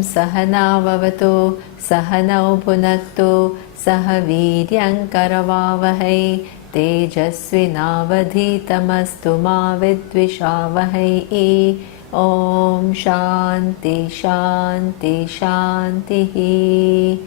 Sahanavavatu Sahanau Bhunaktu Sahaviryam Karavavahai Tejasvinavadhitamastu ma vidvishavahai. Om Shanti Shanti Shanti.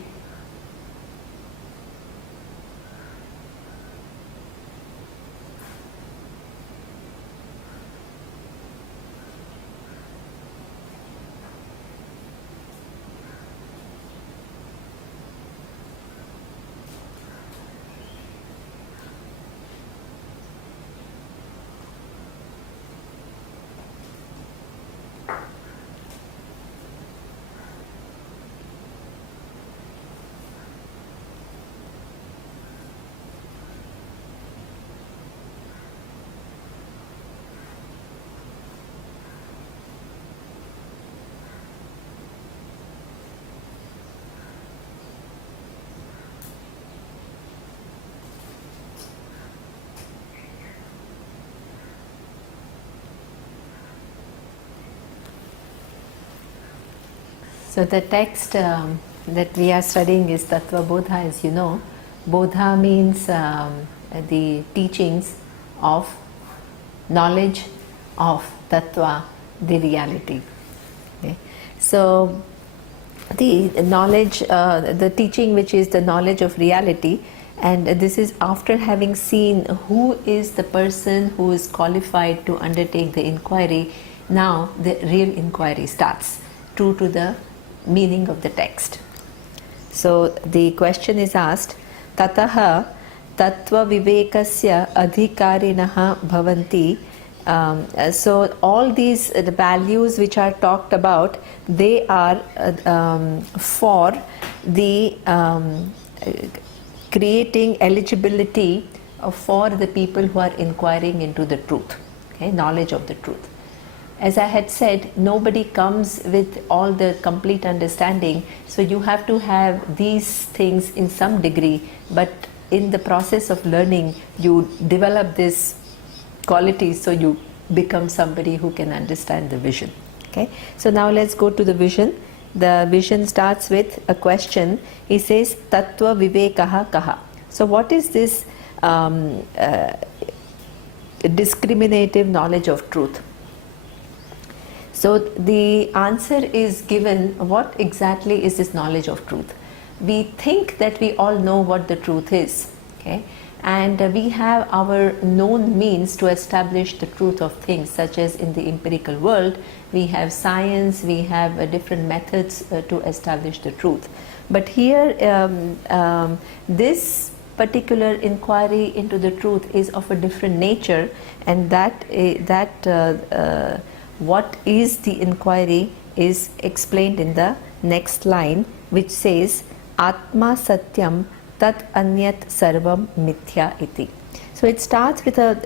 So the text that we are studying is Tattvabodha, as you know. Bodha means the teachings of knowledge of Tattva, the reality. Okay. So the knowledge, the teaching which is the knowledge of reality, and this is after having seen who is the person who is qualified to undertake the inquiry. Now the real inquiry starts, true to the meaning of the text. So the question is asked, Tataha Tattva Vivekasya Adhikarinaha Bhavanti. So all these the values which are talked about, they are for the creating eligibility for the people who are inquiring into the truth, okay, knowledge of the truth. As I had said, nobody comes with all the complete understanding, so you have to have these things in some degree, but in the process of learning you develop this qualities, so you become somebody who can understand the vision. Okay, so now let's go to the vision. The vision starts with a question. He says, Tattva Vivekaha Kaha. So what is this discriminative knowledge of truth? So the answer is given, what exactly is this knowledge of truth? We think that we all know what the truth is, okay? And we have our known means to establish the truth of things, such as in the empirical world, we have science, we have different methods to establish the truth. But here, this particular inquiry into the truth is of a different nature, and what is the inquiry is explained in the next line, which says, Atma Satyam Tat Anyat Sarvam Mithya Iti. So it starts with a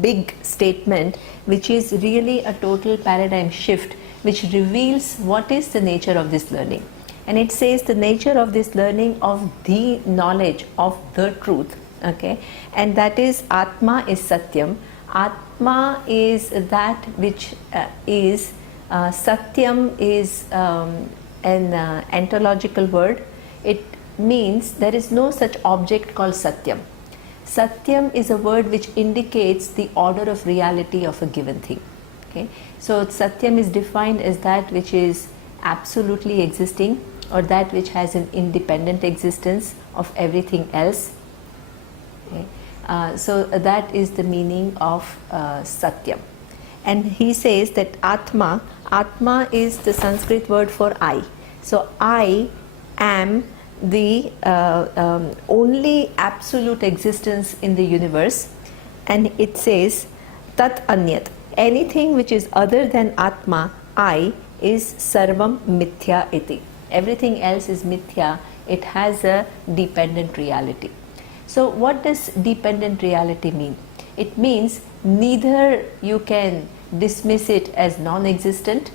big statement, which is really a total paradigm shift, which reveals what is the nature of this learning. And it says the nature of this learning of the knowledge of the truth, okay, and that is Atma is Satyam. Atma is that which is, Satyam is an ontological word. It means there is no such object called Satyam. Satyam is a word which indicates the order of reality of a given thing. Okay? So Satyam is defined as that which is absolutely existing, or that which has an independent existence of everything else. Okay? So that is the meaning of Satyam. And he says that Atma is the Sanskrit word for I. So I am the only absolute existence in the universe. And it says Tat Anyat, anything which is other than Atma, I, is Sarvam Mithya Iti. Everything else is Mithya, it has a dependent reality. So what does dependent reality mean? It means neither you can dismiss it as non-existent,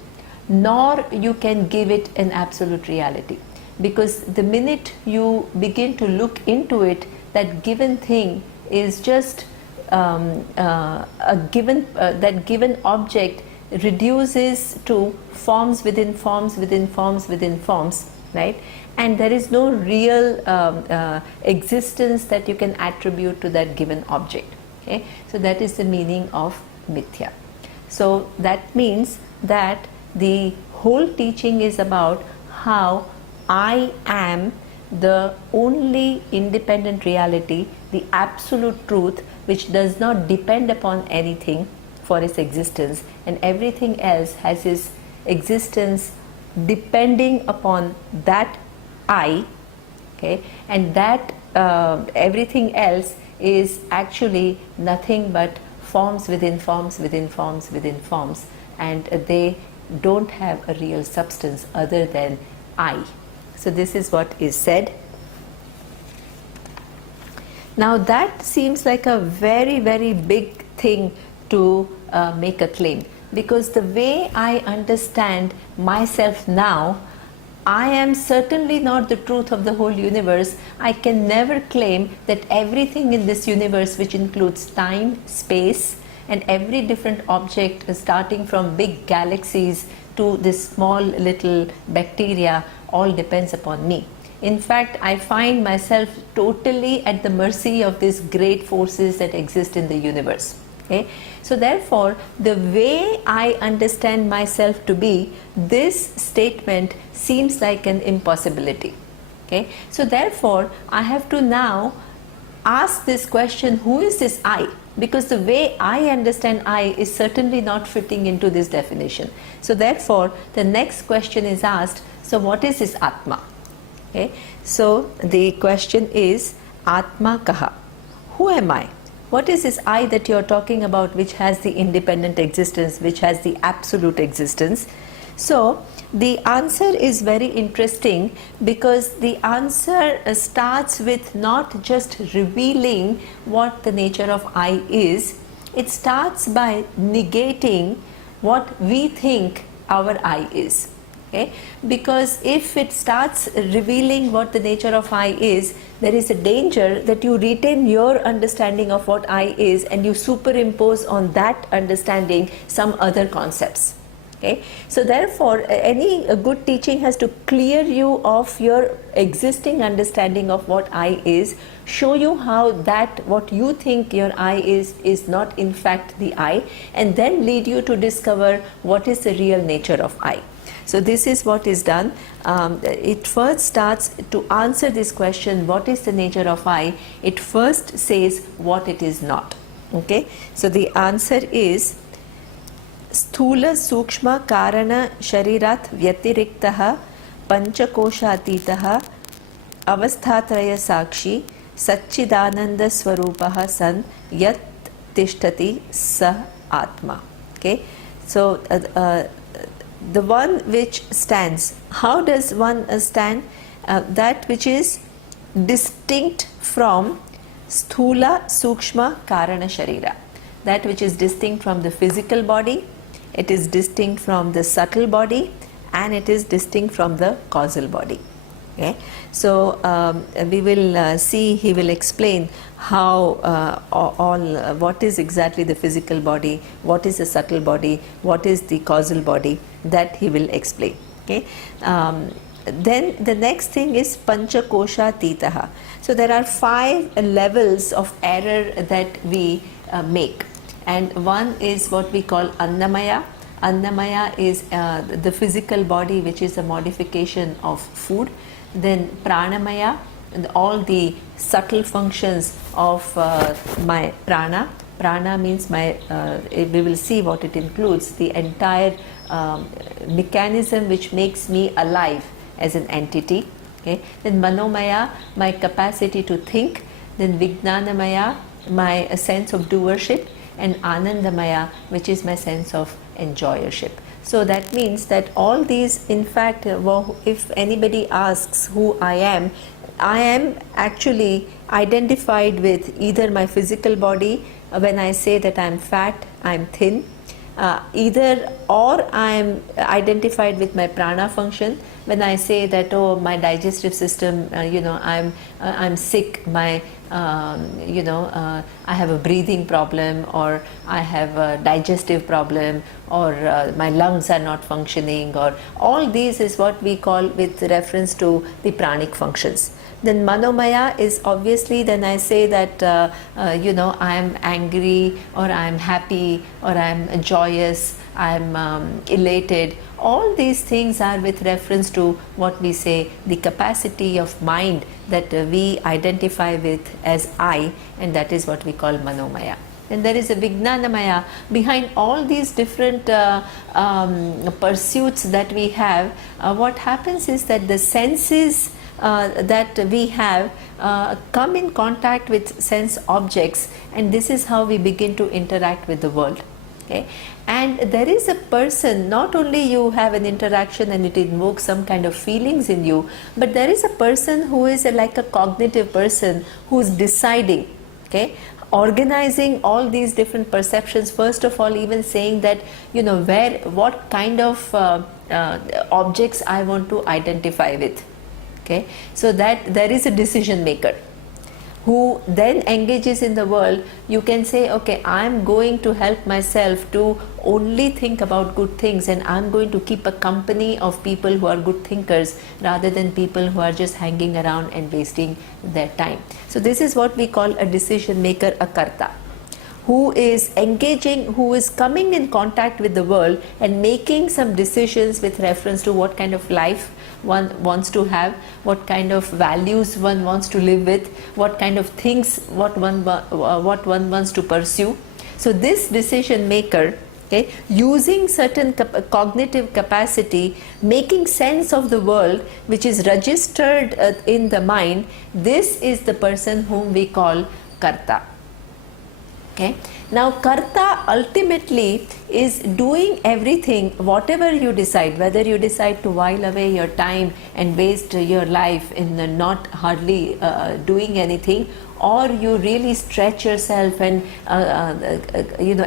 nor you can give it an absolute reality. Because the minute you begin to look into it, that given thing is just that given object reduces to forms within forms within forms within forms, right? And there is no real existence that you can attribute to that given object. Okay, so that is the meaning of mithya. So that means that the whole teaching is about how I am the only independent reality, the absolute truth, which does not depend upon anything for its existence, and everything else has its existence depending upon that I. Okay, and that everything else is actually nothing but forms within forms within forms within forms, and they don't have a real substance other than I. So this is what is said. Now that seems like a very, very big thing to make a claim, because the way I understand myself now, I am certainly not the truth of the whole universe. I can never claim that everything in this universe, which includes time, space, and every different object starting from big galaxies to this small little bacteria, all depends upon me. In fact, I find myself totally at the mercy of these great forces that exist in the universe. Okay? So therefore, the way I understand myself to be, this statement seems like an impossibility. Okay? So therefore, I have to now ask this question, who is this I? Because the way I understand I is certainly not fitting into this definition. So therefore, the next question is asked, so what is this Atma? Okay? So the question is, Atma kaha? Who am I? What is this I that you are talking about, which has the independent existence, which has the absolute existence? So the answer is very interesting, because the answer starts with not just revealing what the nature of I is, it starts by negating what we think our I is. Okay? Because if it starts revealing what the nature of I is, there is a danger that you retain your understanding of what I is and you superimpose on that understanding some other concepts. Okay? So therefore, any good teaching has to clear you of your existing understanding of what I is, show you how that what you think your I is not in fact the I, and then lead you to discover what is the real nature of I. So this is what is done. It first starts to answer this question, what is the nature of I? It first says what it is not. Okay? So the answer is, स्थूल सूक्ष्म कारण शरीरात् व्यतिरिक्तः पंचकोशातीतः अवस्थात्रय साक्षी सच्चिदानंद स्वरूपः सन् यत् तिष्ठति सः आत्मा. Okay, so the one which stands. How does one stand? That which is distinct from sthula sukshma karana sharira. That which is distinct from the physical body, it is distinct from the subtle body, and it is distinct from the causal body. Okay? So we will see, he will explain how what is exactly the physical body, what is the subtle body, what is the causal body, that he will explain. Okay? Then the next thing is pancha kosha titaha. So there are 5 levels of error that we make, and one is what we call annamaya. Annamaya is the physical body, which is a modification of food. Then pranamaya, and all the subtle functions of my prana. Prana means my, we will see what it includes, the entire mechanism which makes me alive as an entity. Okay? Then manomaya, my capacity to think. Then vijnanamaya, my sense of doership. And anandamaya, which is my sense of enjoyership. So that means that all these, in fact, if anybody asks who I am actually identified with either my physical body, when I say that I am fat, I am thin, or I am identified with my prana function when I say that, oh, my digestive system, I'm sick, my I have a breathing problem, or I have a digestive problem, or my lungs are not functioning, or all these is what we call with reference to the pranic functions. Then manomaya is obviously, then I say that I am angry, or I am happy, or I am joyous, I am elated. All these things are with reference to what we say the capacity of mind that we identify with as I, and that is what we call manomaya. And there is a vijnanamaya behind all these different pursuits that we have. What happens is that the senses that we have come in contact with sense objects, and this is how we begin to interact with the world. Okay? And there is a person, not only you have an interaction and it invokes some kind of feelings in you, but there is a person who is like a cognitive person who is deciding, okay, organizing all these different perceptions. First of all, even saying that what kind of objects I want to identify with. Okay, so that there is a decision maker who then engages in the world. You can say, okay, I am going to help myself to only think about good things, and I am going to keep a company of people who are good thinkers rather than people who are just hanging around and wasting their time. So this is what we call a decision maker, a karta, who is engaging, who is coming in contact with the world and making some decisions with reference to what kind of life one wants to have, what kind of values one wants to live with, what kind of things what one wants to pursue. So this decision maker, okay, using certain cognitive capacity, making sense of the world which is registered in the mind, this is the person whom we call karta. Okay. Now karta ultimately is doing everything, whatever you decide, whether you decide to while away your time and waste your life in not hardly doing anything, or you really stretch yourself and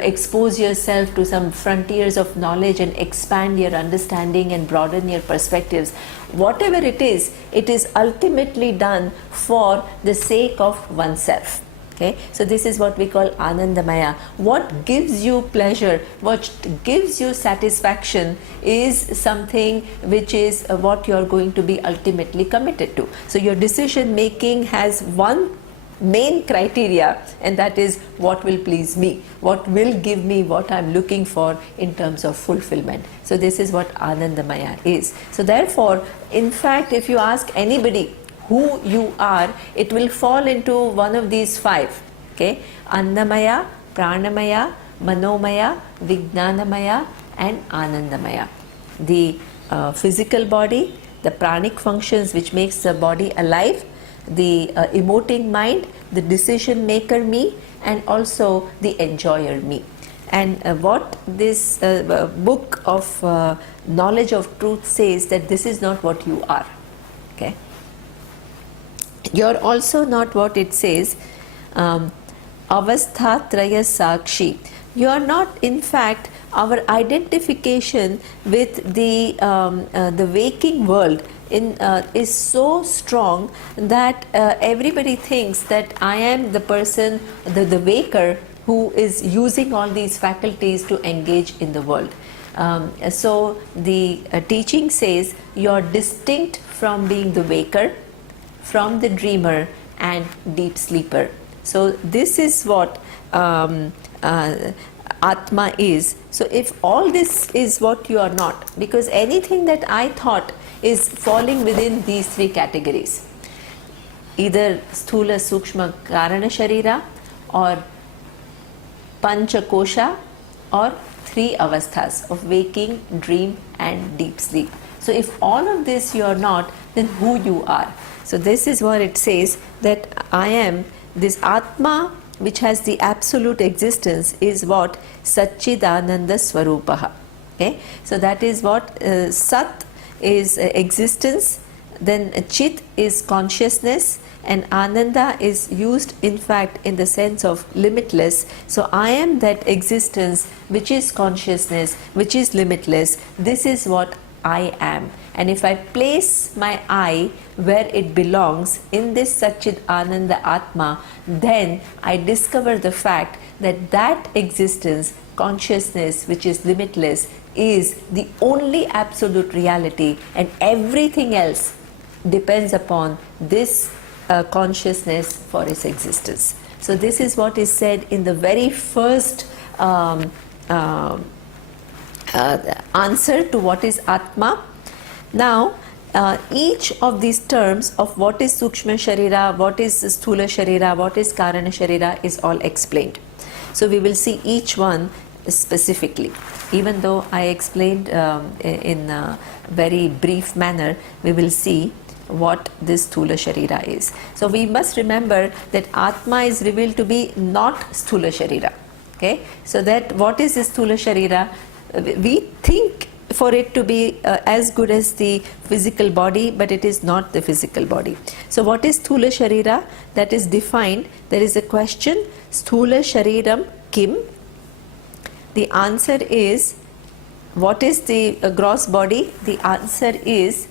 expose yourself to some frontiers of knowledge and expand your understanding and broaden your perspectives. Whatever it is ultimately done for the sake of oneself. Okay, so this is what we call Anandamaya. What gives you pleasure, what gives you satisfaction is something which is what you are going to be ultimately committed to. So your decision making has one main criteria, and that is what will please me, what will give me what I am looking for in terms of fulfillment. So this is what Anandamaya is. So therefore, in fact, if you ask anybody who you are, it will fall into one of these five. Okay, Annamaya, Pranamaya, Manomaya, Vijnanamaya, and Anandamaya. The physical body, the pranic functions which makes the body alive, the emoting mind, the decision maker me, and also the enjoyer me. And what this book of knowledge of truth says, that this is not what you are. Okay, you're also not what it says, avastha traya sakshi. You are not, in fact, our identification with the waking world is so strong that everybody thinks that I am the person, the waker, who is using all these faculties to engage in the world. So the teaching says you are distinct from being the waker, from the dreamer and deep sleeper. So this is what Atma is. So if all this is what you are not, because anything that I thought is falling within these three categories, either Sthula Sukshma Karana Sharira, or Pancha Kosha, or three avasthas of waking, dream and deep sleep. So if all of this you are not, then who you are? So this is what it says, that I am this Atma which has the absolute existence is what? Satchidananda Swarupaha. Okay? So that is what Sat is existence, then Chit is consciousness, and Ananda is used in fact in the sense of limitless. So I am that existence which is consciousness, which is limitless. This is what I am. And if I place my I where it belongs in this Satchid Ananda Atma, then I discover the fact that that existence, consciousness which is limitless, is the only absolute reality, and everything else depends upon this consciousness for its existence. So this is what is said in the very first answer to what is Atma. Now, each of these terms of what is Sukshma Sharira, what is Sthula Sharira, what is Karana Sharira is all explained. So we will see each one specifically. Even though I explained in a very brief manner, we will see what this Sthula Sharira is. So we must remember that Atma is revealed to be not Sthula Sharira. Okay, so that what is this Sthula Sharira? We think for it to be as good as the physical body, but it is not the physical body. So what is Sthula Sharira? That is defined. There is a question, Sthula Shariram Kim? The answer is, what is the gross body? The answer is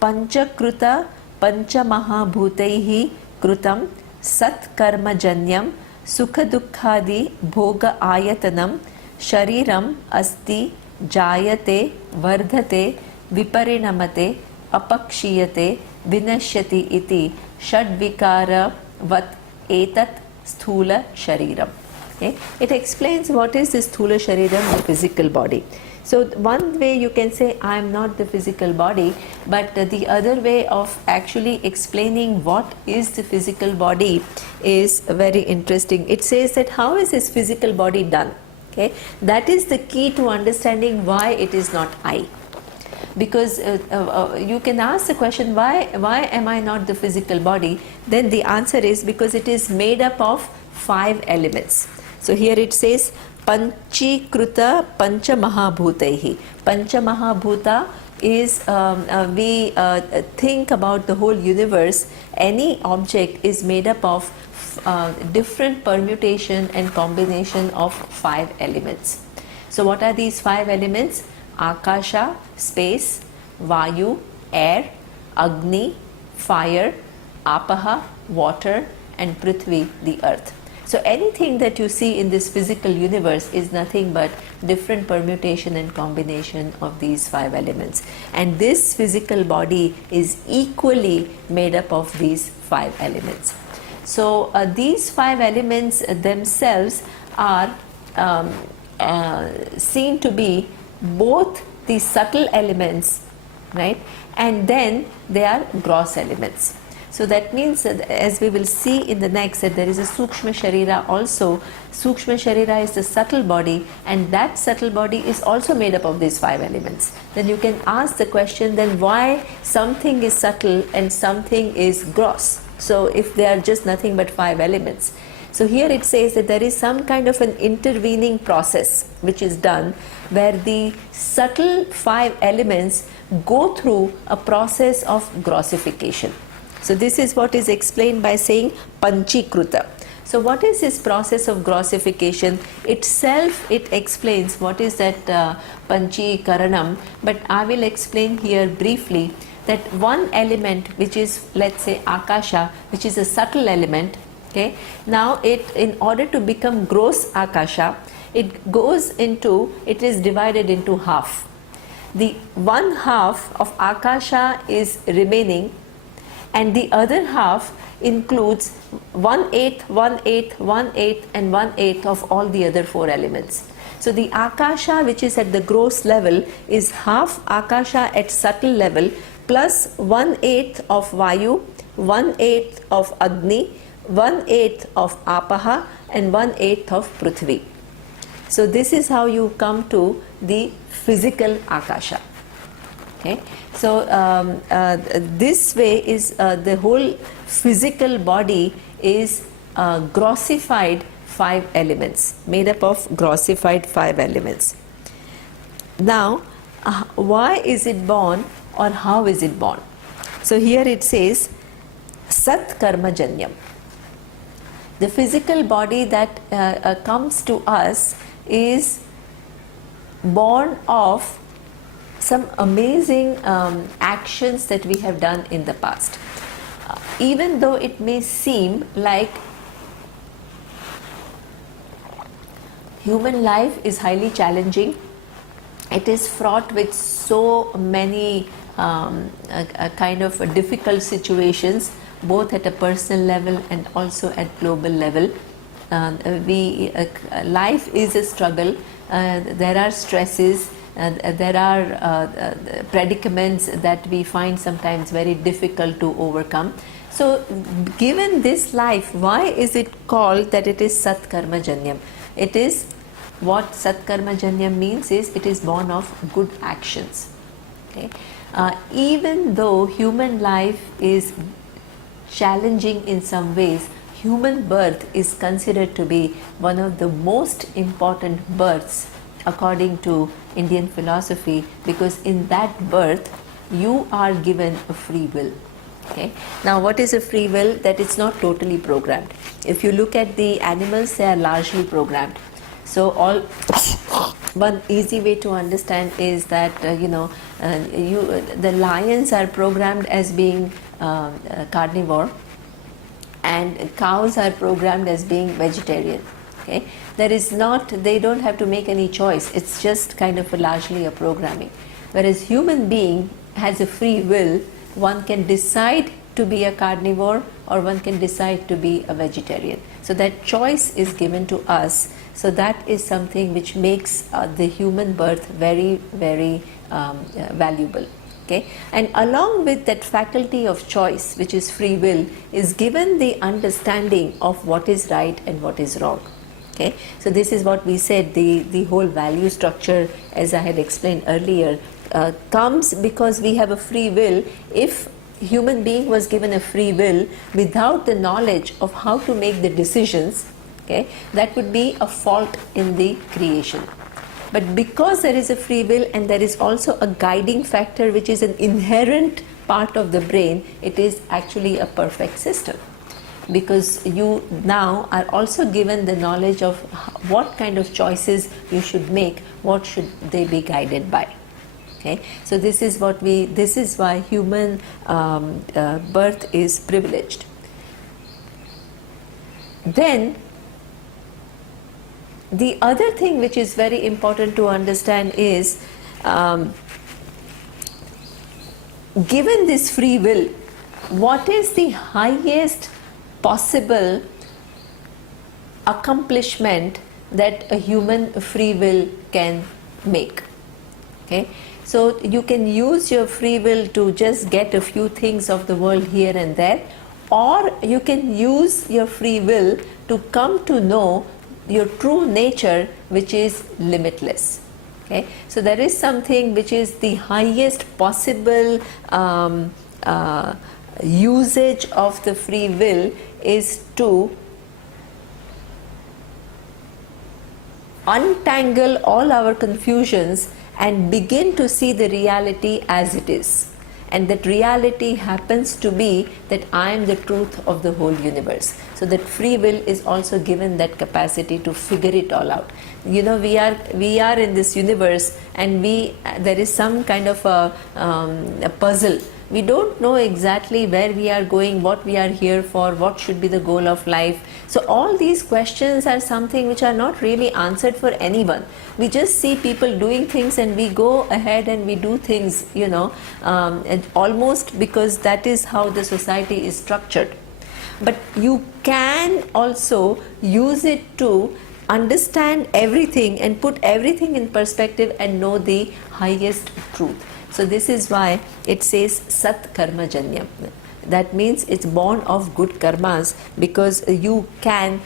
Panchakruta Panchamahabhutaihi Krutam Sat Karma Janyam Sukha Dukkhadi Bhoga Ayatanam Shariram Asti Jayate Vardhate Viparinamate Apakshiyate Vinashyati iti Shadvikara Vat Etat Sthula Shariram. Okay? It explains what is this Sthula Shariram, the physical body. So one way you can say I am not the physical body, but the other way of actually explaining what is the physical body is very interesting. It says that how is this physical body done? Okay, that is the key to understanding why it is not I. Because you can ask the question, why am I not the physical body? Then the answer is because it is made up of 5 elements. So here it says Panchikruta Pancha Mahabhutaihi. Pancha Mahabhuta is, we think about the whole universe, any object is made up of different permutation and combination of 5 elements. So what are these 5 elements? Akasha, space; Vayu, air; Agni, fire; Apaha, water; and Prithvi, the earth. So anything that you see in this physical universe is nothing but different permutation and combination of these 5 elements. And this physical body is equally made up of these 5 elements. So these 5 elements themselves are seen to be both the subtle elements, right, and then they are gross elements. So that means that, as we will see in the next, that there is a Sukshma Sharira also. Sukshma Sharira is the subtle body, and that subtle body is also made up of these 5 elements. Then you can ask the question, then why something is subtle and something is gross? So if they are just nothing but 5 elements. So here it says that there is some kind of an intervening process which is done where the subtle 5 elements go through a process of grossification. So this is what is explained by saying Panchikruta. So what is this process of grossification? Itself it explains what is that Panchikaranam, but I will explain here briefly that one element which is, let's say, Akasha, which is a subtle element, okay, now it, in order to become gross Akasha, it is divided into half. The one half of Akasha is remaining, and the other half includes 1/8, 1/8, 1/8 and 1/8 of all the other 4 elements. So the Akasha which is at the gross level is half Akasha at subtle level plus 1/8 of Vayu, 1/8 of Agni, 1/8 of Apaha and 1/8 of Prithvi. So this is how you come to the physical Akasha. Okay. So this way is the whole physical body is grossified 5 elements, made up of grossified 5 elements. Now, why is it born or how is it born? So here it says Sat Karma Janyam. The physical body that comes to us is born of some amazing actions that we have done in the past. Even though it may seem like human life is highly challenging, it is fraught with so many kind of difficult situations, both at a personal level and also at global level. Life is a struggle. There are stresses, there are predicaments that we find sometimes very difficult to overcome. So given this life, why is it called that it is Satkarma Janyam? It is, what Satkarma Janyam means is, it is born of good actions. Okay? Even though human life is challenging in some ways, human birth is considered to be one of the most important births according to Indian philosophy, because in that birth you are given a free will. Okay. Now, what is a free will? That it's not totally programmed. If you look at the animals, they are largely programmed. So one easy way to understand is that the lions are programmed as being carnivore, and cows are programmed as being vegetarian. Okay, they don't have to make any choice. It's just kind of largely a programming. Whereas human being has a free will. One can decide to be a carnivore, or one can decide to be a vegetarian. So that choice is given to us. So that is something which makes the human birth very, very valuable. Okay? And along with that faculty of choice, which is free will, is given the understanding of what is right and what is wrong. Okay? So this is what we said, the whole value structure, as I had explained earlier, comes because we have a free will. If human being was given a free will without the knowledge of how to make the decisions, okay, that would be a fault in the creation. But because there is a free will and there is also a guiding factor which is an inherent part of the brain, it is actually a perfect system. Because you now are also given the knowledge of what kind of choices you should make, what should they be guided by. Okay? So this is why human birth is privileged. Then the other thing which is very important to understand is, given this free will, what is the highest possible accomplishment that a human free will can make? Okay? So you can use your free will to just get a few things of the world here and there, or you can use your free will to come to know your true nature, which is limitless. Okay? So there is something which is the highest possible usage of the free will, is to untangle all our confusions and begin to see the reality as it is. And that reality happens to be that I am the truth of the whole universe. So that free will is also given that capacity to figure it all out. You know, we are in this universe, and there is some kind of a puzzle. We don't know exactly where we are going, what we are here for, what should be the goal of life. So all these questions are something which are not really answered for anyone. We just see people doing things and we go ahead and we do things, and almost because that is how the society is structured. But you can also use it to understand everything and put everything in perspective and know the highest truth. So this is why it says Sat Karma Janyam. That means it's born of good karmas, because you can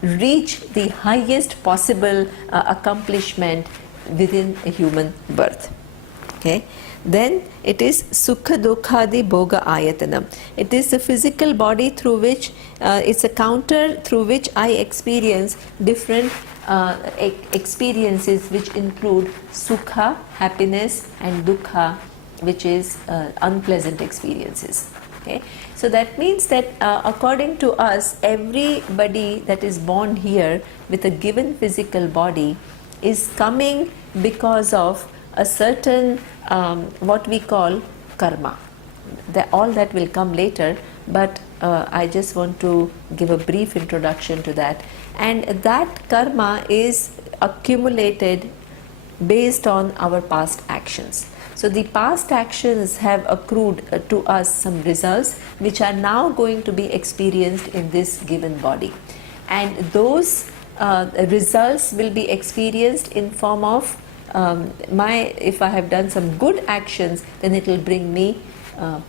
reach the highest possible accomplishment within a human birth. Okay. Then it is Sukha Dukhadi Bhoga Ayatanam. It is the physical body through which, it's a counter through which I experience different experiences, which include Sukha, happiness, and Dukha, which is unpleasant experiences. Okay? So that means that according to us, everybody that is born here with a given physical body is coming because of a certain what we call karma. All that will come later, but I just want to give a brief introduction to that. And that karma is accumulated based on our past actions. So the past actions have accrued to us some results which are now going to be experienced in this given body. And those results will be experienced in form of if I have done some good actions, then it will bring me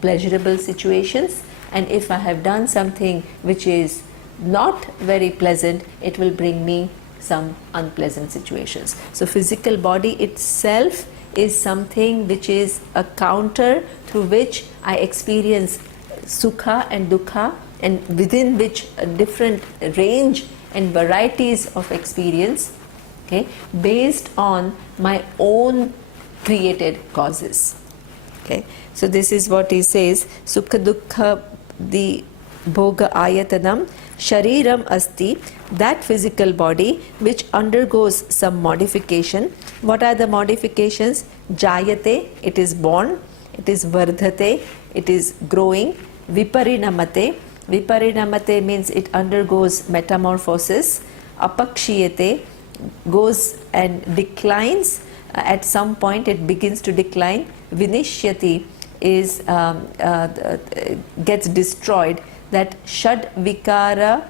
pleasurable situations, and if I have done something which is not very pleasant, it will bring me some unpleasant situations. So physical body itself is something which is a counter through which I experience sukha and dukkha, and within which a different range and varieties of experience, okay, based on my own created causes. Okay, so this is what he says: sukha dukkha the bhoga ayatanam shariram asti, that physical body which undergoes some modification. What are the modifications? Jayate, it is born; it is vardhate, it is growing; viparinamate, viparinamate means it undergoes metamorphosis; apakshiyate, goes and declines. At some point it begins to decline. Vinishyati is gets destroyed. That shad vikara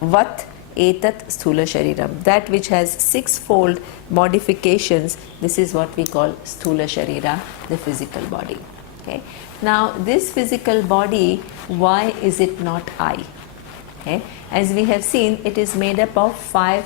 vat etat sthula shariram, that which has sixfold modifications, this is what we call sthula sharira, the physical body. Okay. Now this physical body, why is it not I? Okay. As we have seen, it is made up of 5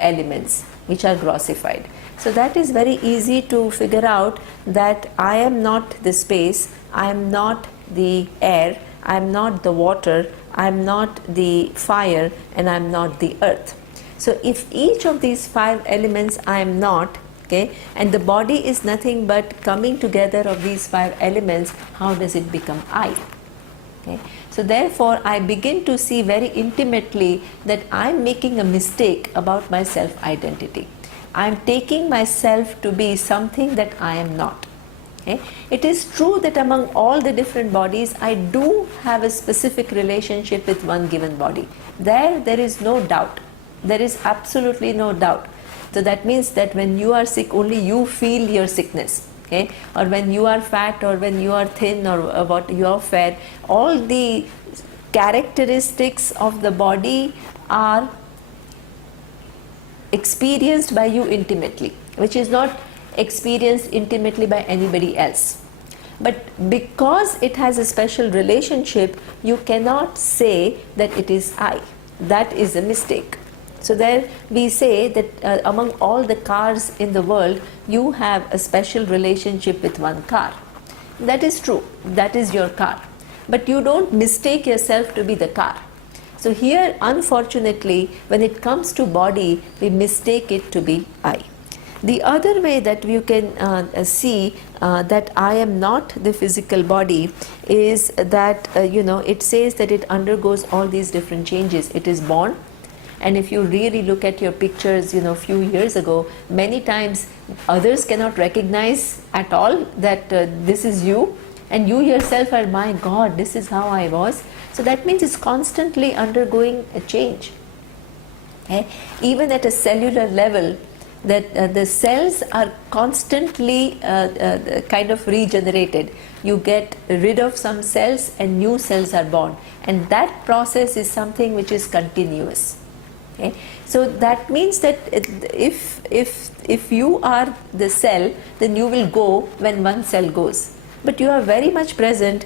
elements which are grossified. So that is very easy to figure out that I am not the space, I am not the air, I am not the water, I am not the fire, and I am not the earth. So if each of these 5 elements I am not, okay, and the body is nothing but coming together of these 5 elements, how does it become I? Okay. So therefore I begin to see very intimately that I am making a mistake about my self-identity. I am taking myself to be something that I am not. Okay. It is true that among all the different bodies, I do have a specific relationship with one given body. There is no doubt. There is absolutely no doubt. So that means that when you are sick, only you feel your sickness. Okay. Or when you are fat, or when you are thin, or what you are fair, all the characteristics of the body are experienced by you intimately, which is not experienced intimately by anybody else. But because it has a special relationship, you cannot say that it is I. That is a mistake. So there we say that among all the cars in the world, you have a special relationship with one car. That is true. That is your car. But you don't mistake yourself to be the car. So here, unfortunately, when it comes to body, we mistake it to be I. The other way that you can see that I am not the physical body is that, it says that it undergoes all these different changes. It is born. And if you really look at your pictures, a few years ago, many times others cannot recognize at all that this is you. And you yourself are, my God, this is how I was. So that means it's constantly undergoing a change. Okay? Even at a cellular level, that the cells are constantly kind of regenerated. You get rid of some cells and new cells are born. And that process is something which is continuous. Okay? So that means that if you are the cell, then you will go when one cell goes. But you are very much present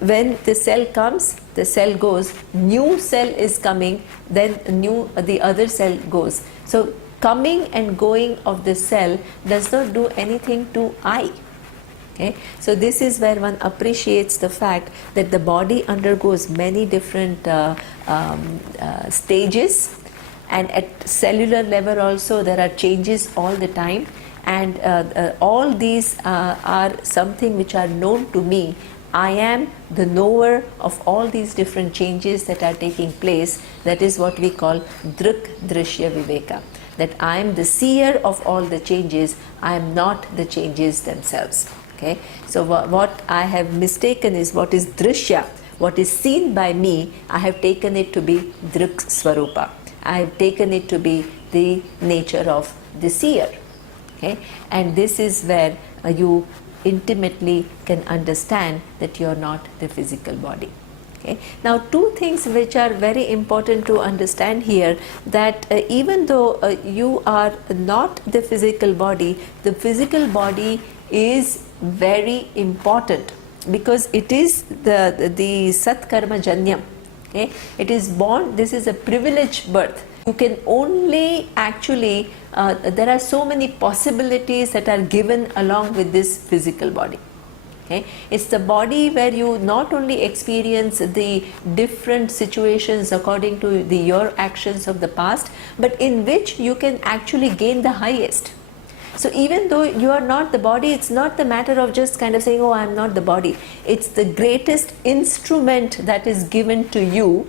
when the cell comes, the cell goes, new cell is coming, then the other cell goes. So coming and going of the cell does not do anything to I. Okay? So this is where one appreciates the fact that the body undergoes many different stages, and at cellular level also there are changes all the time, and all these are something which are known to me. I am the knower of all these different changes that are taking place. That is what we call Drik Drishya Viveka. that I am the seer of all the changes, I am not the changes themselves. Okay, so what I have mistaken is what is drishya, what is seen by me, I have taken it to be drik swarupa. I have taken it to be the nature of the seer. Okay, and this is where you intimately can understand that you are not the physical body. Okay. Now, two things which are very important to understand here, that even though you are not the physical body is very important, because it is the Satkarma Janyam. Okay. It is born, this is a privileged birth. You can only actually, there are so many possibilities that are given along with this physical body. Okay. It's the body where you not only experience the different situations according to your actions of the past, but in which you can actually gain the highest. So even though you are not the body, it's not the matter of just kind of saying, oh, I am not the body. It's the greatest instrument that is given to you,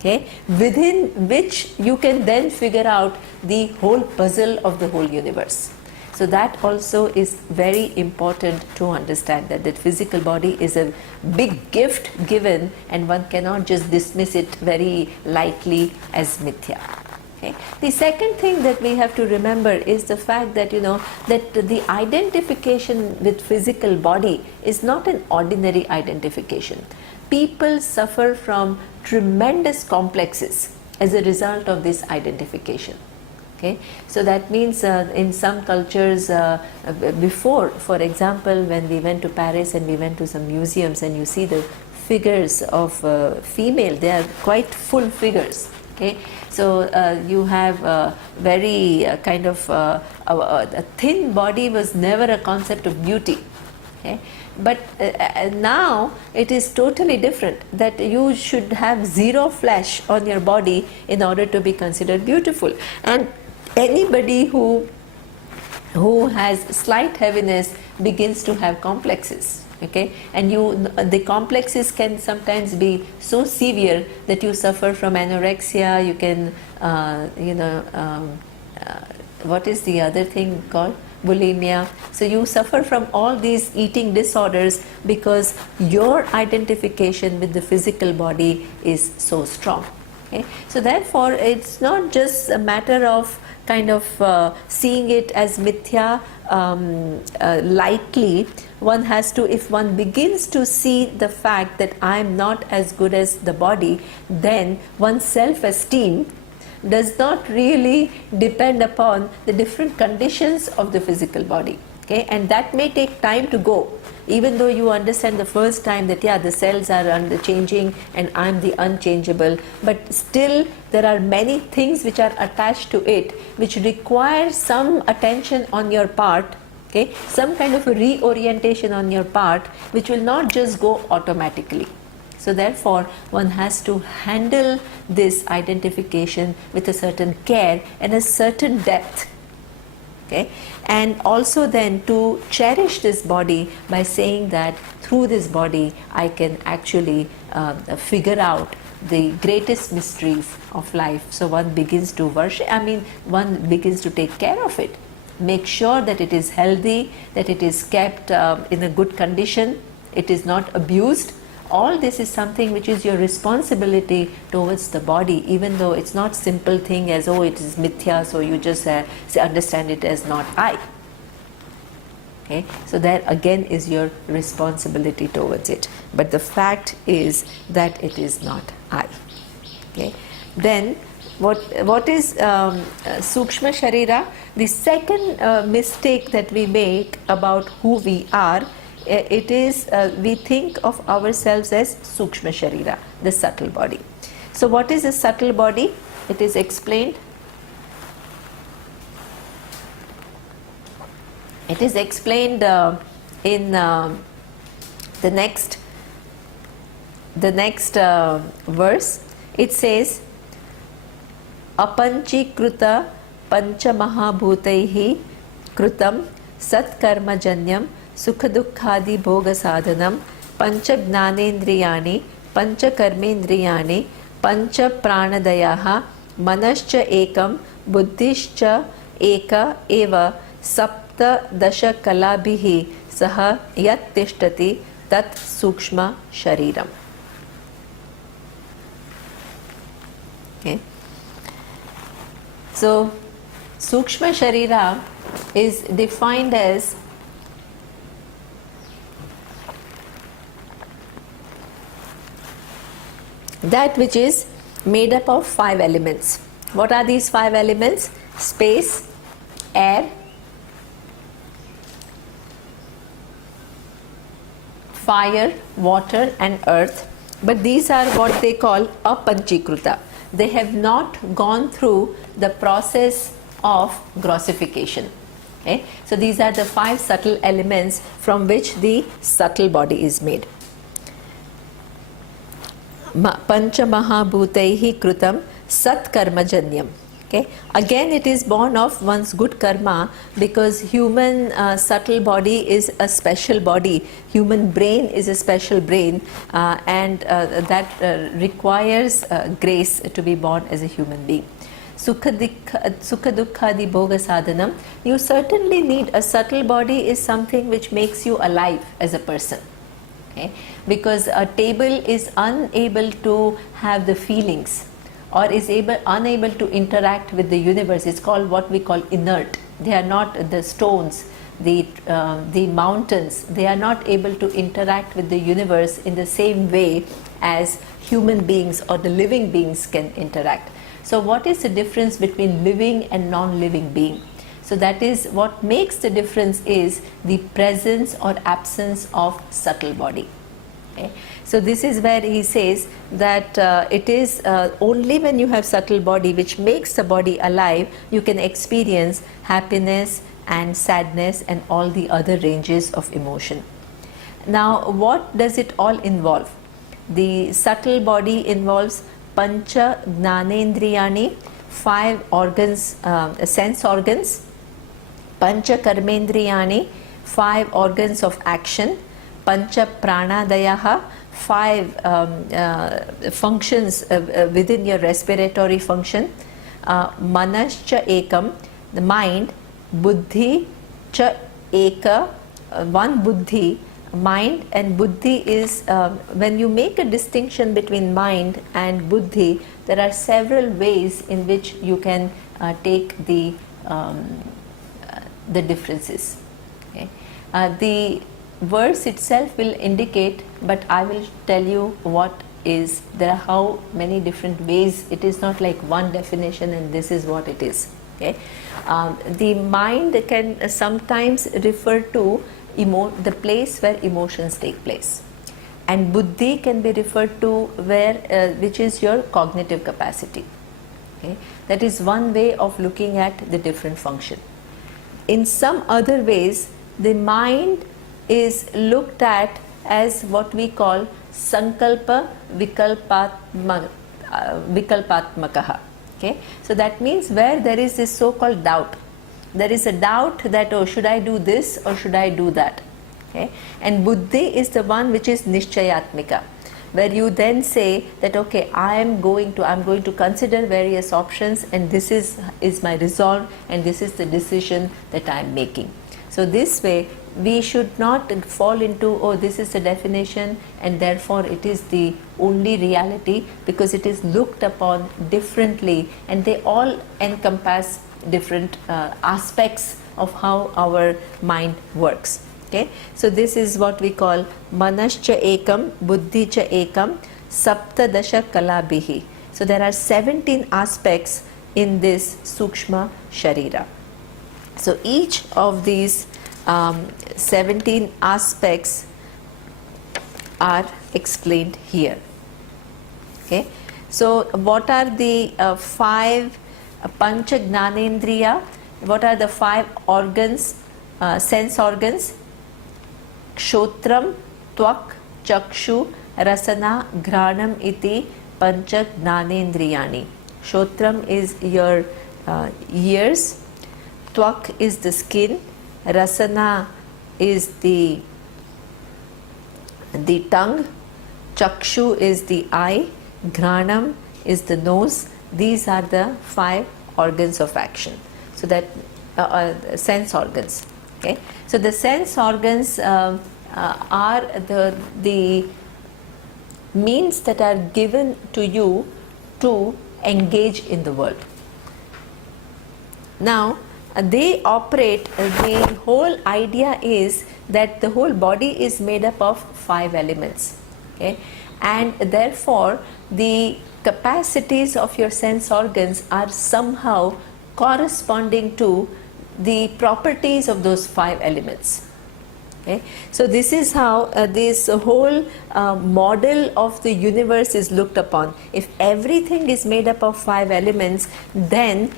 okay, within which you can then figure out the whole puzzle of the whole universe. So that also is very important to understand, that the physical body is a big gift given, and one cannot just dismiss it very lightly as mithya. Okay. The second thing that we have to remember is the fact that that the identification with physical body is not an ordinary identification. People suffer from tremendous complexes as a result of this identification. Okay. So that means in some cultures before, for example, when we went to Paris and we went to some museums and you see the figures of female, they are quite full figures. Okay. So you have very kind of a thin body was never a concept of beauty. Okay. But now it is totally different, that you should have zero flesh on your body in order to be considered beautiful. And anybody who has slight heaviness begins to have complexes. Okay, and the complexes can sometimes be so severe that you suffer from anorexia. You can what is the other thing called? Bulimia. So you suffer from all these eating disorders because your identification with the physical body is so strong. Okay? So therefore it's not just a matter of kind of seeing it as mithya lightly. One has to, if one begins to see the fact that I am not as good as the body, then one's self-esteem does not really depend upon the different conditions of the physical body. Okay, and that may take time to go, even though you understand the first time that the cells are changing and I'm the unchangeable, but still there are many things which are attached to it which require some attention on your part. Okay, some kind of a reorientation on your part, which will not just go automatically. So therefore one has to handle this identification with a certain care and a certain depth. Okay, and also then to cherish this body by saying that through this body I can actually figure out the greatest mysteries of life. So one begins to worship, one begins to take care of it, make sure that it is healthy, that it is kept in a good condition, it is not abused. All this is something which is your responsibility towards the body, even though it's not simple thing as, oh, it is mithya, so you just understand it as not I. Okay, so that again is your responsibility towards it. But the fact is that it is not I. Okay, then what is Sukshma Sharira? The second mistake that we make about who we are, it is we think of ourselves as Sukshma Sharira, the subtle body. So what is a subtle body? It is explained. It is explained in the next verse. It says, Apanchikruta panchamahabhutaihi krutam satkarmajanyam sukhadukhadi bhoga sadhanam pancha gnanendriyani pancha karmendriyani pancha pranadayaha manascha ekam buddhischa eka eva sapta dasha kalabhihi saha yat tishtati tat sukshma shariram. Okay. So sukshma sharira is defined as that which is made up of 5 elements. What are these 5 elements? Space, air, fire, water and earth. But these are what they call apanchikruta. They have not gone through the process of grossification. Okay? So these are the 5 subtle elements from which the subtle body is made. Pancha mahabhutaihi krutam sat karmajanyam. Okay? Again, it is born of one's good karma, because human subtle body is a special body. Human brain is a special brain, and that requires grace to be born as a human being. Sukha dukkhadi bhoga sadhanam. You certainly need a subtle body, is something which makes you alive as a person. Okay? Because a table is unable to have the feelings, or is unable to interact with the universe. It's called what we call inert. They are not the stones, the mountains. They are not able to interact with the universe in the same way as human beings or the living beings can interact. So what is the difference between living and non-living being? So that is what makes the difference, is the presence or absence of subtle body. Okay? So this is where he says that it is only when you have subtle body, which makes the body alive, you can experience happiness and sadness and all the other ranges of emotion. Now, what does it all involve? The subtle body involves pancha gnanendriyani, 5 organs, sense organs, pancha karmendriyani, 5 organs of action, pancha pranadayaha, 5 functions within your respiratory function, manascha ekam, the mind, buddhi cha eka, 1 buddhi. Mind and buddhi is, when you make a distinction between mind and buddhi, there are several ways in which you can take the differences. Okay? The verse itself will indicate, but I will tell you what is. There are how many different ways. It is not like one definition and this is what it is. Okay? The mind can sometimes refer to the place where emotions take place, and buddhi can be referred to where which is your cognitive capacity. Okay? That is one way of looking at the different function. In some other ways, the mind is looked at as what we call sankalpa vikalpatmakaha. Okay? So that means where there is this so-called doubt. There is a doubt that, oh, should I do this or should I do that? Okay? And buddhi is the one which is nishchayatmika, where you then say that, okay, I am going to consider various options, and this is my resolve, and this is the decision that I am making. So this way we should not fall into, oh, this is the definition and therefore it is the only reality, because it is looked upon differently and they all encompass different aspects of how our mind works. Okay? So this is what we call manascha ekam, buddhicha ekam, saptadasha kalabhihi. So there are 17 aspects in this sukshma sharira. So each of these 17 aspects are explained here. Okay? So what are the 5 pancha gnanendriya? What are the 5 organs, sense organs? Kshotram, tvak, chakshu, rasana, ghranam iti pancha gnanendriyani. Kshotram is your ears, tvak is the skin, rasana is the tongue, chakshu is the eye, ghranam is the nose. These are the 5 organs of action. So that sense organs. Okay, so the sense organs are the means that are given to you to engage in the world. Now they operate, the whole idea is that the whole body is made up of 5 elements. Okay, and therefore the capacities of your sense organs are somehow corresponding to the properties of those 5 elements. Okay, so this is how this whole model of the universe is looked upon. If everything is made up of 5 elements, then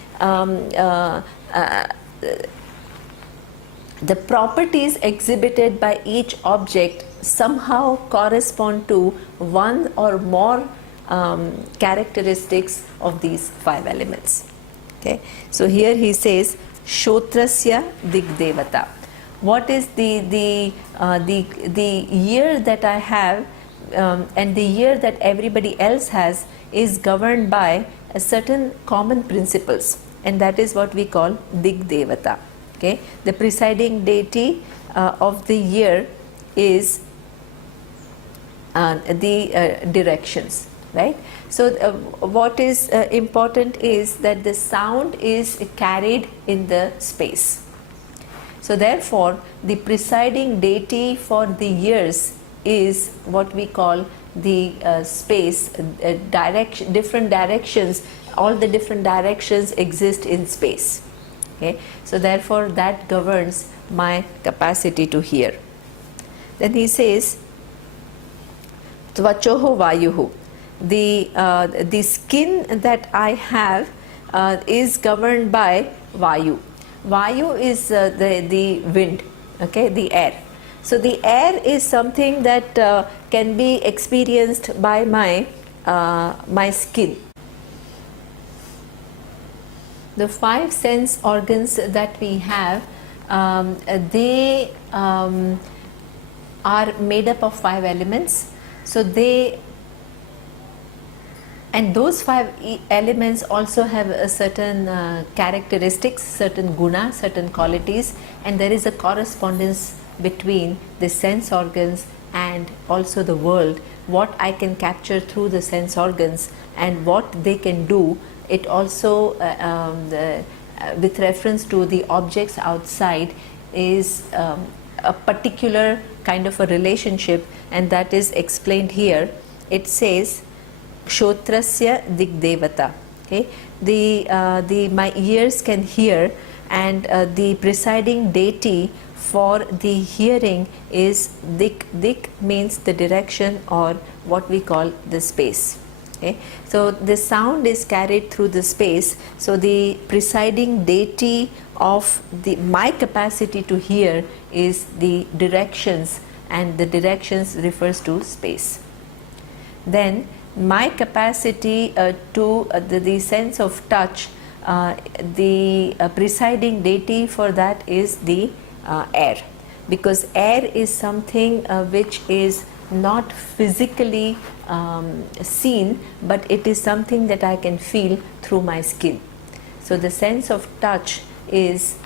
the properties exhibited by each object somehow correspond to one or more characteristics of these 5 elements. Okay, so here he says Shotrasya Digdevata. What is the ear that I have and the ear that everybody else has is governed by a certain common principles, and that is what we call Digdevata. Okay, the presiding deity of the ear is the directions, right? So what is important is that the sound is carried in the space. So therefore the presiding deity for the ears is what we call the space, direction, different directions, all the different directions exist in space. Okay, so therefore that governs my capacity to hear. Then he says Tvachoho Vayuhu. The skin that I have is governed by Vayu. Vayu is the wind, okay, the air. So the air is something that can be experienced by my my skin. The 5 sense organs that we have, they are made up of 5 elements. So and those 5 elements also have a certain characteristics, certain guna, certain qualities, and there is a correspondence between the sense organs and also the world, what I can capture through the sense organs and what they can do. It also with reference to the objects outside is a particular kind of a relationship, and that is explained here. It says Shotrasya Digdevata. Okay, the my ears can hear, and the presiding deity for the hearing is Dik. Dik means the direction, or what we call the space. Okay, so the sound is carried through the space. So the presiding deity of my capacity to hear is the directions, and the directions refers to space. Then my capacity to the sense of touch, the presiding deity for that is the air, because air is something which is not physically seen, but it is something that I can feel through my skin. So the sense of touch is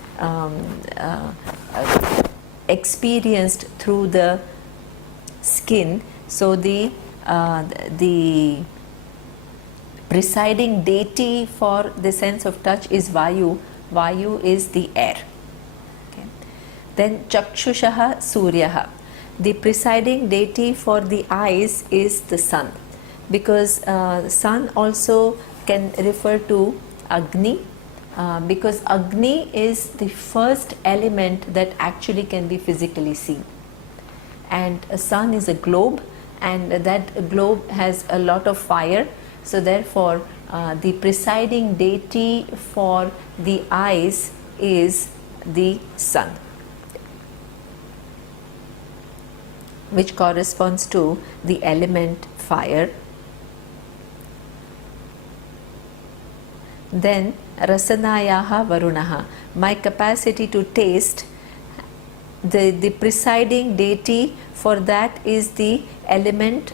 experienced through the skin. So the presiding deity for the sense of touch is Vayu. Vayu is the air. Okay. Then Chakshushaha Suryaha. The presiding deity for the eyes is the sun, because sun also can refer to Agni, because Agni is the first element that actually can be physically seen, and a sun is a globe, and that globe has a lot of fire. So therefore the presiding deity for the eyes is the sun, which corresponds to the element fire. Then Rasanayaha Varunaha. My capacity to taste, the presiding deity for that is the element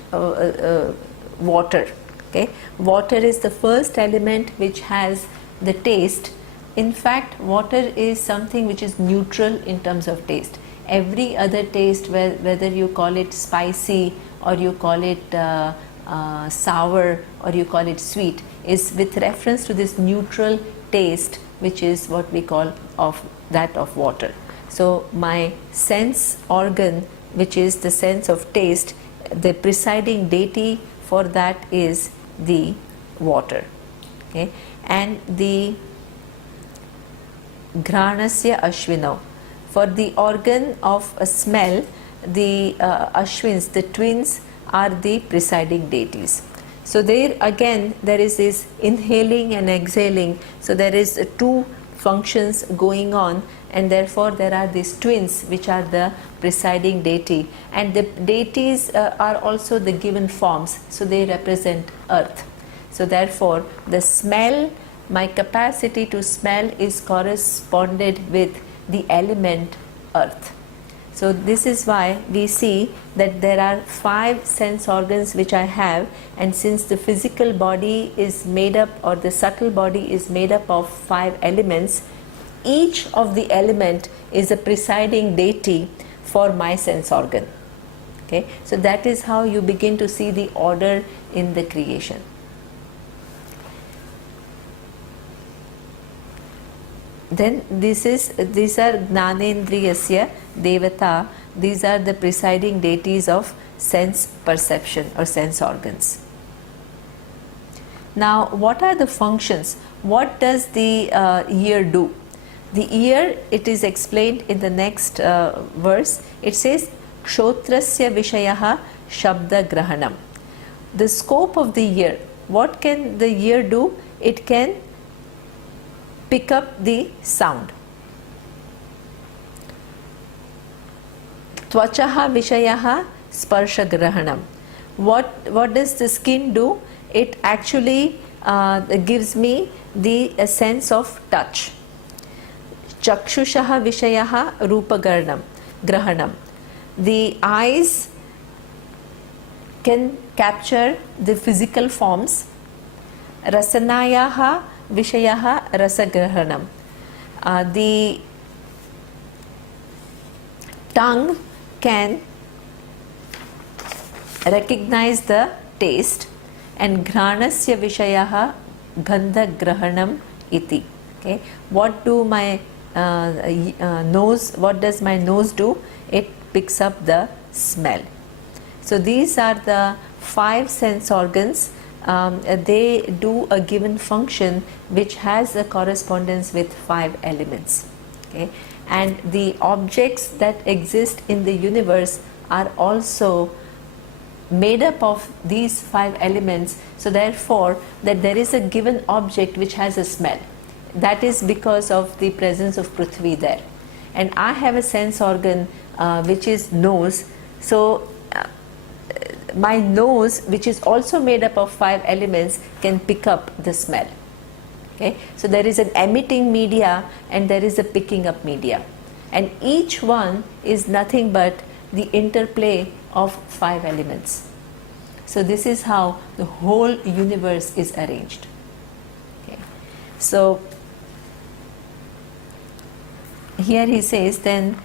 water. Okay, water is the first element which has the taste, in fact water is something which is neutral in terms of taste. Every other taste, whether you call it spicy or you call it sour or you call it sweet, is with reference to this neutral taste, which is what we call of that of water. So my sense organ, which is the sense of taste, the presiding deity for that is the water. Okay, and the Granasya Ashvino, for the organ of a smell, the Ashwins, the twins, are the presiding deities. So there again there is this inhaling and exhaling, so there is two functions going on, and therefore there are these twins which are the presiding deity, and the deities are also the given forms, so they represent earth. So therefore the smell, my capacity to smell is corresponded with the element earth. So this is why we see that there are 5 sense organs which I have, and since the physical body is made up, or the subtle body is made up of 5 elements, each of the element is a presiding deity for my sense organ. Okay, so that is how you begin to see the order in the creation. Then these are Gnanendriyasya Devata, these are the presiding deities of sense perception or sense organs. Now what are the functions? What does the ear do? The ear, it is explained in the next verse. It says Kshotrasya Vishayaha Shabda Grahanam. The scope of the ear, what can the ear do? It can pick up the sound. Tvachaha Vishayaha Sparsha Grahanam. What does the skin do? It actually gives me the sense of touch. Chakshushaha Vishayaha Rupa Grahanam. The eyes can capture the physical forms. Rasanayaha Vishayaha Rasagrahanam. The tongue can recognize the taste, and Granasya Vishayaha Gandha Grahanam iti. Okay, what do my nose? What does my nose do? It picks up the smell. So these are the 5 sense organs. They do a given function which has a correspondence with 5 elements. Okay, and the objects that exist in the universe are also made up of these 5 elements. So therefore that there is a given object which has a smell, that is because of the presence of Prithvi there, and I have a sense organ which is nose. So my nose, which is also made up of 5 elements, can pick up the smell. Okay, so there is an emitting media and there is a picking up media, and each one is nothing but the interplay of 5 elements. So this is how the whole universe is arranged. Okay, so here he says then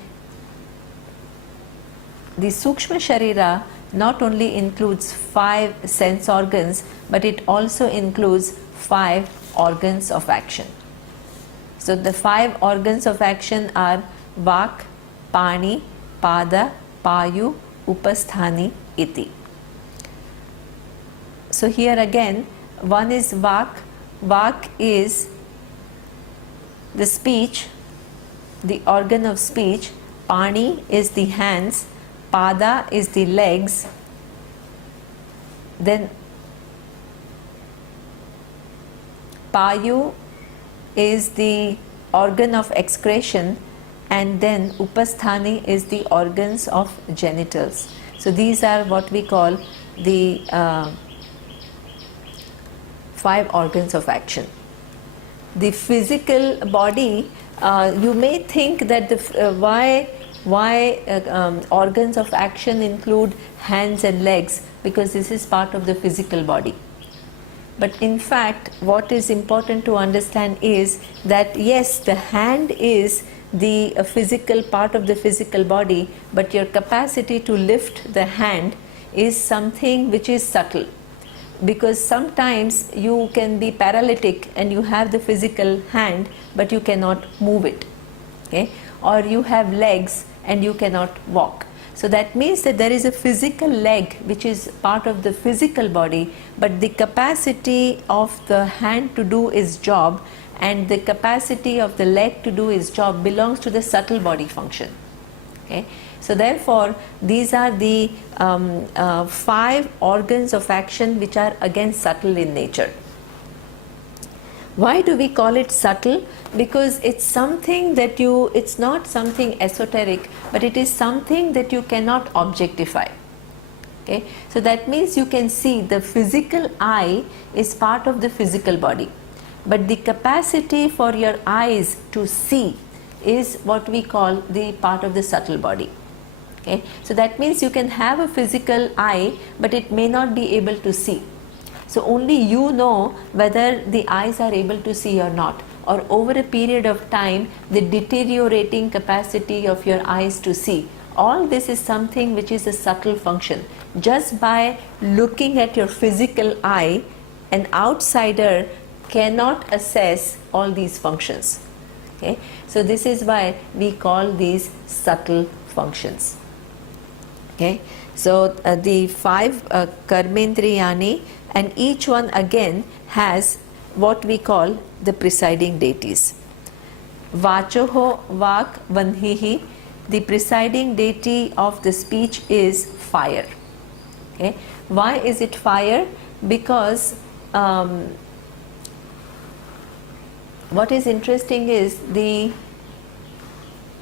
the Sukshma Sharira not only includes 5 sense organs, but it also includes 5 organs of action. So the 5 organs of action are Vak, Pani, Pada, Payu, Upasthani, Iti. So here again, one is Vak. Vak is the speech, the organ of speech. Pani is the hands. Pada is the legs. Then Payu is the organ of excretion, and then Upasthani is the organs of genitals. So these are what we call the 5 organs of action. The physical body, you may think that why organs of action include hands and legs, because this is part of the physical body. But in fact, what is important to understand is that yes, the hand is the physical part of the physical body, but your capacity to lift the hand is something which is subtle. Because sometimes you can be paralytic and you have the physical hand, but you cannot move it. Okay? Or you have legs and you cannot walk. So that means that there is a physical leg which is part of the physical body, but the capacity of the hand to do its job and the capacity of the leg to do its job belongs to the subtle body function. Okay? So therefore, these are the 5 organs of action which are again subtle in nature. Why do we call it subtle? Because it's something that it's not something esoteric, but it is something that you cannot objectify. Okay? So that means you can see the physical eye is part of the physical body, but the capacity for your eyes to see is what we call the part of the subtle body. Okay? So that means you can have a physical eye, but it may not be able to see. So only you know whether the eyes are able to see or not, or over a period of time the deteriorating capacity of your eyes to see. All this is something which is a subtle function. Just by looking at your physical eye, an outsider cannot assess all these functions. Okay? So this is why we call these subtle functions. Okay? So the 5 karmendriyani, and each one again has what we call the presiding deities. Vachoho vak vanhihi, the presiding deity of the speech is fire. Okay? Why is it fire? Because what is interesting is the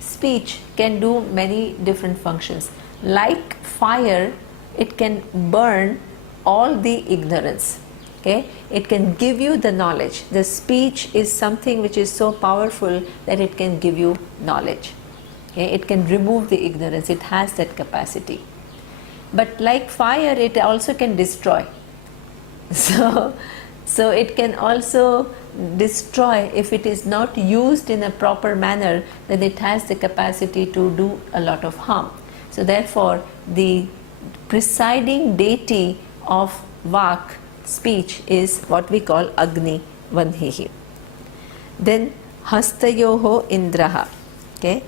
speech can do many different functions. Like fire, it can burn all the ignorance. Okay? It can give you the knowledge. The speech is something which is so powerful that it can give you knowledge. Okay? It can remove the ignorance. It has that capacity. But like fire, it also can destroy. So it can also destroy if it is not used in a proper manner, then it has the capacity to do a lot of harm. So therefore, the presiding deity of Vak, speech, is what we call Agni Vanhihi. Then Hastayoho Indraha. Okay?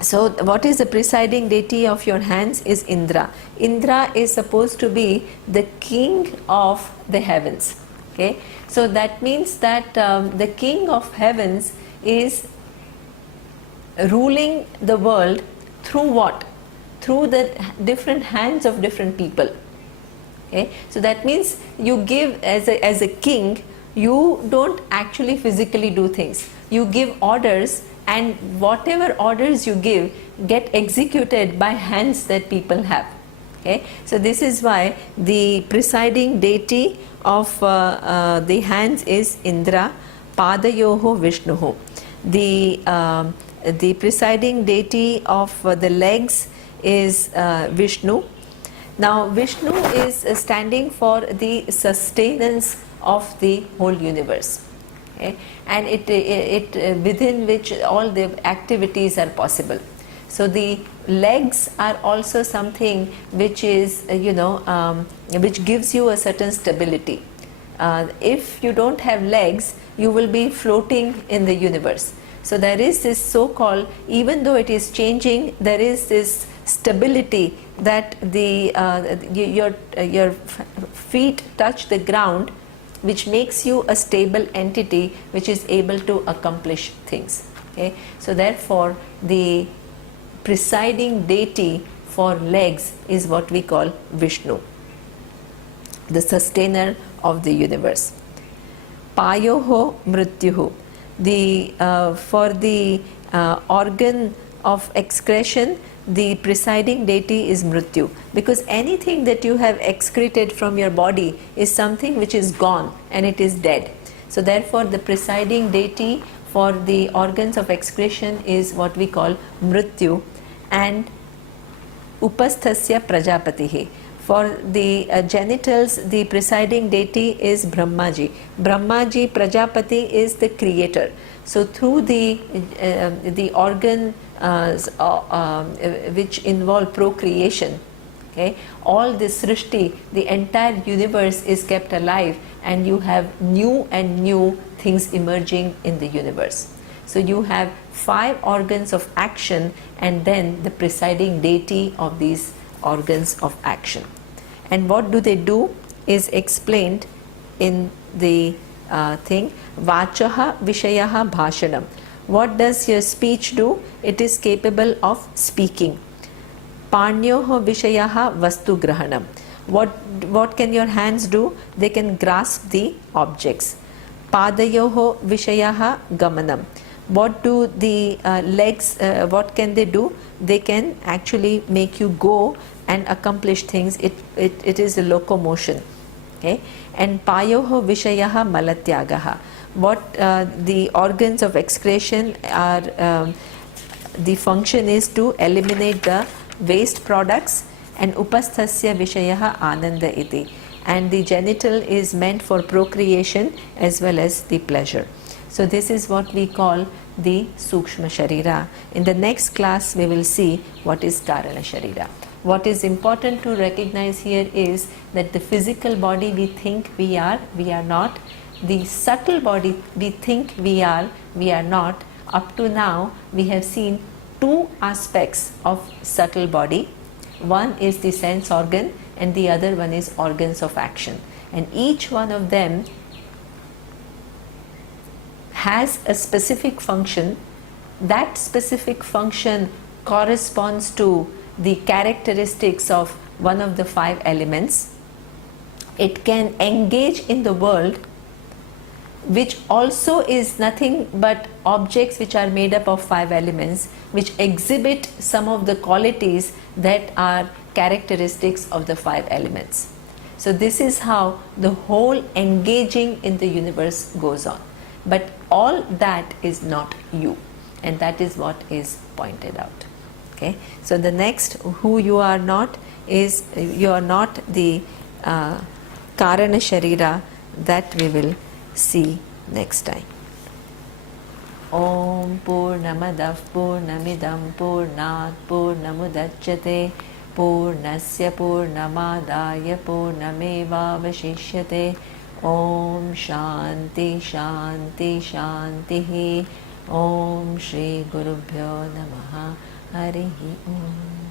So what is the presiding deity of your hands is Indra. Indra is supposed to be the king of the heavens. Okay? So that means that the king of heavens is ruling the world through what? Through the different hands of different people. Okay? So that means you give as a king, you don't actually physically do things. You give orders, and whatever orders you give get executed by hands that people have. Okay? So this is why the presiding deity of the hands is Indra, Padayoho Vishnuhu. The presiding deity of the legs is Vishnu. Now Vishnu is standing for the sustenance of the whole universe. Okay? And it within which all the activities are possible. So the legs are also something which is which gives you a certain stability. If you don't have legs, you will be floating in the universe. So there is this so-called, even though it is changing, there is this stability that your feet touch the ground, which makes you a stable entity which is able to accomplish things. Okay? So therefore, the presiding deity for legs is what we call Vishnu, the sustainer of the universe. Payoho Mrityuhu, for the organ of excretion, the presiding deity is Mrityu, because anything that you have excreted from your body is something which is gone and it is dead. So therefore the presiding deity for the organs of excretion is what we call Mrityu. And Upasthasya Prajapatihi, For the genitals, the presiding deity is Brahmaji. Brahmaji, Prajapati, is the creator. So through the organ which involve procreation, okay, all this Srishti, the entire universe is kept alive, and you have new and new things emerging in the universe. So you have 5 organs of action, and then the presiding deity of these organs of action. And what do they do is explained in the thing, Vachaha Vishayaha Bhashanam. What does your speech do? It is capable of speaking. Panyoho Vishayaha Vastu Grahanam. What can your hands do? They can grasp the objects. Padayoho Vishayaha Gamanam. What do the legs, what can they do? They can actually make you go and accomplish things. It is a locomotion. Okay? And Payoho Vishayaha Malatyagaha. What the organs of excretion are, the function is to eliminate the waste products. And Upasthasya Vishayaha Ananda Iti. And the genital is meant for procreation as well as the pleasure. So this is what we call the Sukshma Sharira. In the next class we will see what is Karana Sharira. What is important to recognize here is that the physical body we think we are not. The subtle body we think we are not. Up to now we have seen 2 aspects of subtle body. One is the sense organ and the other one is organs of action. And each one of them has a specific function. That specific function corresponds to the characteristics of one of the 5 elements. It can engage in the world, which also is nothing but objects which are made up of 5 elements, which exhibit some of the qualities that are characteristics of the 5 elements. So this is how the whole engaging in the universe goes on. But all that is not you, and that is what is pointed out. Okay, so the next, who you are not, is you are not the Karana Sharira, that we will see next time. Om Purnamadav Purnamidam Purnat Purnamudachyate Purnasya Purnamadaya Purnameva Vashishyate. Om Shanti Shanti Shanti. Om Shri Gurubhyo Namaha. Harihi Om.